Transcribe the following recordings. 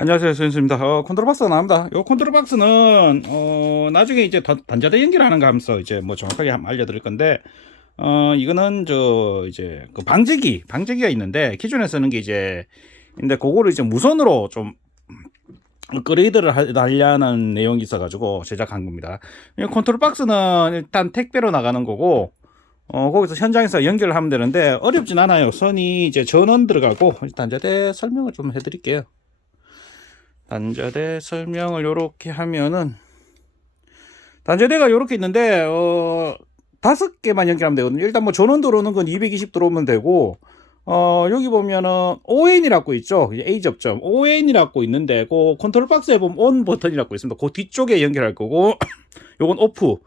안녕하세요, 선생님입니다. 어, 컨트롤박스가 나옵니다. 요 컨트롤박스는, 어, 나중에 이제 단- 단자대 연결하는 거 하면서 이제 뭐 정확하게 알려드릴 건데, 어, 이거는 저, 이제, 그 방지기, 방지기가 있는데, 기존에 쓰는 게 이제, 근데 그거를 이제 무선으로 좀, 업그레이드를 하- 하려는 내용이 있어가지고 제작한 겁니다. 이 컨트롤 박스는 일단 택배로 나가는 거고, 어, 거기서 현장에서 연결을 하면 되는데, 어렵진 않아요. 선이 이제 전원 들어가고, 단자대 설명을 좀 해드릴게요. 단자대 설명을 요렇게 하면은 단자대가 요렇게 있는데 어 다섯 개만 연결하면 되거든요. 일단 뭐 전원 들어오는 건 220 들어오면 되고 어 여기 보면은 ON이라고 있죠. A 접점 ON이라고 있는데 그 컨트롤 박스에 보면 ON 버튼이라고 있습니다. 그 뒤쪽에 연결할 거고 요건 오프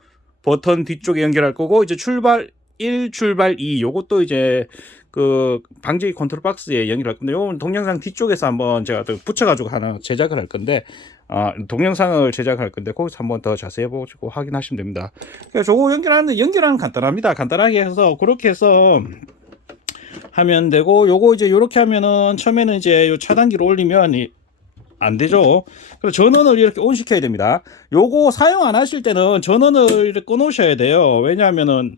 버튼 뒤쪽에 연결할 거고 이제 출발 1 출발 2 요것도 이제 그 방지 컨트롤 박스에 연결할 건데 요건 동영상 뒤쪽에서 한번 제가 또 붙여가지고 하나 제작을 할 건데 아 동영상을 제작할 건데 거기서 한번 더 자세히 보시고 확인하시면 됩니다. 그래서 저거 연결하는 연결하는 간단합니다. 간단하게 해서 그렇게 해서 하면 되고 요거 이제 요렇게 하면은 처음에는 이제 요 차단기를 올리면 이, 안 되죠. 그래서 전원을 이렇게 온 시켜야 됩니다. 요거 사용 안 하실 때는 전원을 이렇게 꺼 놓으셔야 돼요. 왜냐하면은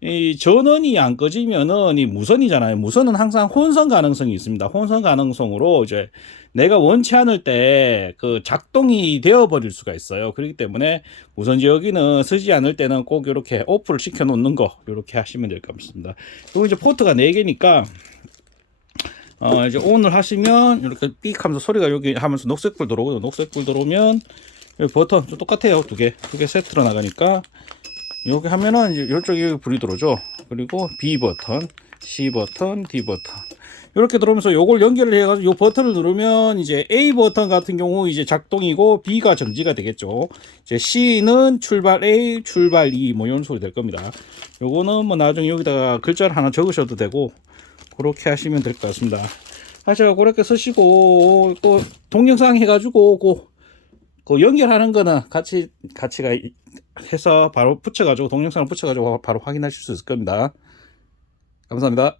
이 전원이 안 꺼지면은 이 무선이잖아요. 무선은 항상 혼선 가능성이 있습니다. 혼선 가능성으로 이제 내가 원치 않을 때 그 작동이 되어 버릴 수가 있어요. 그렇기 때문에 무선 지역이는 쓰지 않을 때는 꼭 이렇게 오프를 시켜 놓는 거 이렇게 하시면 될 것 같습니다. 그리고 이제 포트가 4개니까 어 이제 온을 하시면 이렇게 삑 하면서 소리가 여기 하면서 녹색불 들어오고 녹색불 들어오면 버튼 좀 똑같아요. 두 개. 두 개 세트로 나가니까 이렇게 하면은 이쪽에 불이 들어오죠. 그리고 B 버튼, C 버튼, D 버튼. 이렇게 들어오면서 요걸 연결을 해가지고 요 버튼을 누르면 이제 A 버튼 같은 경우 이제 작동이고 B가 정지가 되겠죠. 이제 C는 출발 A, 출발 E 뭐 이런 소리 될 겁니다. 요거는 뭐 나중에 여기다가 글자를 하나 적으셔도 되고 그렇게 하시면 될 것 같습니다. 하셔 그렇게 쓰시고 또 동영상 해가지고 그, 그 연결하는 거는 같이 같이가 해서 바로 붙여가지고 동영상을 붙여가지고 바로 확인하실 수 있을 겁니다. 감사합니다.